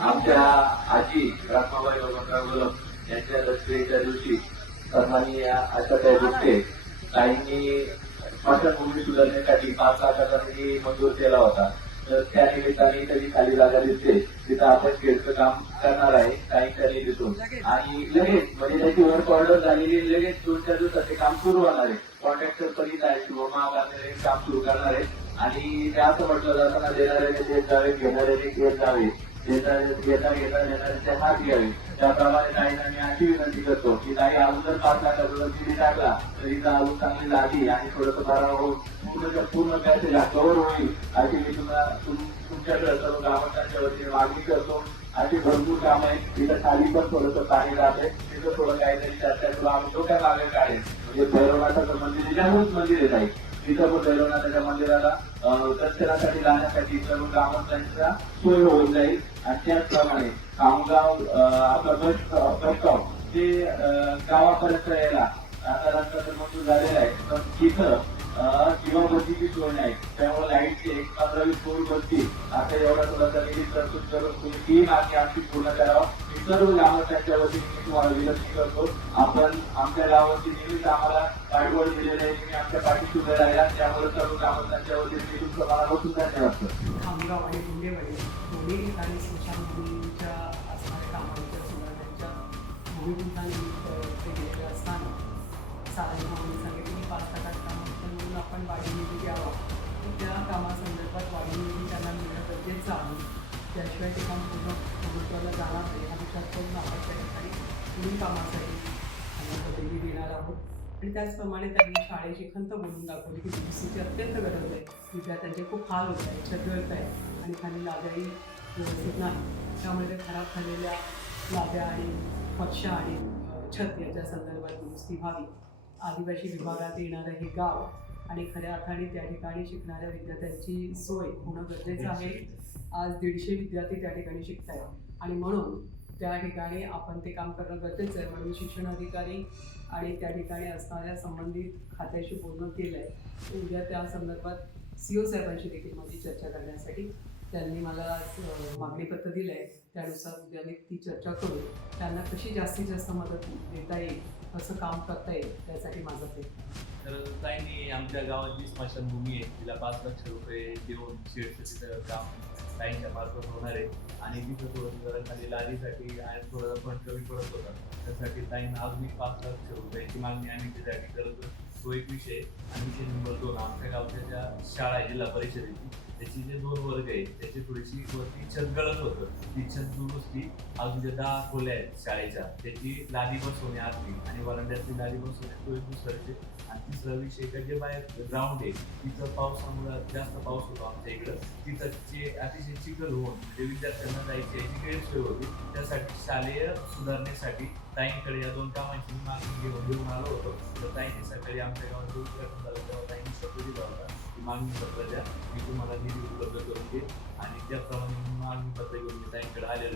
आमच्या आजी रत्नाबाई भगवंतराव यांच्या दसऱ्याच्या दिवशी सन्माननीय आशाताई गुप्ते ताईंनी स्मशानभूमी सुधारण्यासाठी पाच लाखाचा निधी मंजूर केला होता. तर त्या निमित्ताने त्याची खाली जागा दिसते. तिथं आपण खेळचं काम करणार आहे ताईंच्या निधीतून. आणि लगेच म्हणजे त्याची वर्क ऑर्डर झालेली लगेच दोन चार दिवसात ते काम सुरू होणार आहे. कॉन्ट्रॅक्टर पण आहे किंवा गांधी काम सुरू करणार आहे. आणि त्या असं म्हटलं जाताना देणाऱ्याने देत म्हणजे जावे घेणाऱ्याने घेत जावे. देणारे घेता घेता देणाऱ्याचे हात घ्यावे. त्याप्रमाणे ताईला मी अशी विनंती करतो की ताई अजून जर पाच लाखाचा जर निधी टाकला? तर इथं अजून चांगली झाली आणि थोडस भराव होऊन पूर्ण पूर्ण पॅसेज कव्हर होईल. अशी मी तुम्हाला तुमच्याकडे सर्व ग्रामस्थांच्या वतीने मागणी करतो. अशी भरपूर काम आहे तिथं खाली पण थोडस पाणी राहते तिथं थोडं काहीतरी चर्चा तुला आम्ही डोक्या मागे काढेल म्हणजे भैरवनाथाचं मंदिर आहे, मंदिर आहे ताई. तिथं पण भैरवनाथाच्या मंदिराला दर्शनासाठी जाण्यासाठी सर्व ग्रामस्थांच्या सोय होऊन जाईल. आणि त्याचप्रमाणे कामगाव आपला बस ते गावापर्यंत यायला आता रस्ता तर मंजूर झालेला आहे. पण तिथं किंवा बसची सोय नाही. त्यामुळे लाईटची एक पंधरावी सोय कोटी बसतील आता एवढा थोडासा निधी तरतूद करून तुम्ही ती मागणी आमची पूर्ण करावं. मी सर्व ग्रामस्थांच्या वतीने मी तुम्हाला विनंती करतो. आपण आमच्या गावाची नेहमीच आम्हाला पाठबळ दिलेलं आहे. तुम्ही आमच्या पाठीशी उभे राहिला. त्यामुळे सर्व ग्रामस्थांच्या वतीने मी तुमचं मनापासून धन्यवाद करतो खामगाव आणि गुंडेवाडी दोन्ही ठिकाणी स्मशानभूमीच्या असणाऱ्या कामांच्या सुधारण्याच्या ते असताना साधारण सांगितलं की पाच टक्का आपण वाढीव द्यावा त्या कामासंदर्भात वाढीव त्यांना मिळणं गरजेचं आहे. त्याशिवाय ते काम पूर्ण पूर्णत्वाला जाणार नाही. हा विचार करून आपण त्या ठिकाणी पुढील कामासाठी पदवी देणार आहोत. आणि त्याचप्रमाणे त्यांनी शाळेची खंत बोलून दाखवली की दुरुस्तीची अत्यंत गरज आहे. विद्यार्थ्यांचे खूप हाल होत आहेत. छतवत आहे. आणि खाली लाद्याही व्यवस्थित नाही. त्यामुळे ते खराब झालेल्या लाद्या आणि पक्षा आणि छत याच्या संदर्भात दुरुस्ती व्हावी. आदिवासी विभागात येणारं हे गाव आणि खऱ्या अर्थाने त्या ठिकाणी शिकणाऱ्या विद्यार्थ्यांची सोय होणं गरजेचं आहे. आज दीडशे विद्यार्थी त्या ठिकाणी शिकत आहेत आणि म्हणून त्या ठिकाणी आपण ते काम करणं गरजेचं आहे. म्हणून शिक्षण अधिकारी आणि त्या ठिकाणी असणाऱ्या संबंधित खात्याशी बोलणं केलं आहे उद्या त्या संदर्भात सी ओ साहेबांशी देखील माझी चर्चा करण्यासाठी त्यांनी मला मागणीपत्र दिलं आहे त्यानुसार उद्या मी ती चर्चा करून त्यांना कशी जास्तीत जास्त मदत देता येईल कसं काम करता येईल त्यासाठी माझा प्रयत्न तर ताईंनी आमच्या गावात जी स्मशानभूमी आहे. तिला पाच लक्ष रुपये देऊन शेडचं काम ताईंच्या मार्फत होणार आहे. आणि तिथं थोडं जरा खाली लादीसाठी आणि थोडं पण कमी पडत होता. त्यासाठी ताईन अजून एक पाच लक्ष रुपयाची मागणी आम्ही त्यासाठी करतो तो एक विषय आणि विषय नंबर दोन आमच्या गावच्या ज्या शाळा आहे जिल्हा परिषदेची त्याची जे दोन वर्ग आहेत त्याची थोडीशी वरती छत गळत होतं. ती छत दुरुस्ती अजून ज्या दहा खोल्या आहेत शाळेच्या त्याची लादी बसवणे आतली आणि वरांड्यातली लादी बसवणे तो एक दुसरा आणि तिसरा विषय का जे बाहेर ग्राउंड आहे तिथं पावसामुळे जास्त पाऊस होतो आमच्या इकडं. तिथं जे अतिशय चिखल होऊन जे विद्यार्थ्यांना जायची याची गैरसोय होती. त्यासाठी शालेय सुधारण्यासाठी ताईंकडे या दोन कामांची मागणी घेऊन घेऊन आलो होतो. तर ताईंनी सकाळी आमच्या गावात जो उद्घाटन झालं तेव्हा ताईंनी स्वतः दिला. मागणी पत्र द्या. मी तुम्हाला निधी उपलब्ध करून देईन आणि त्याप्रमाणे मी मागणी पत्र घेऊन मी ताईंकडे आहे.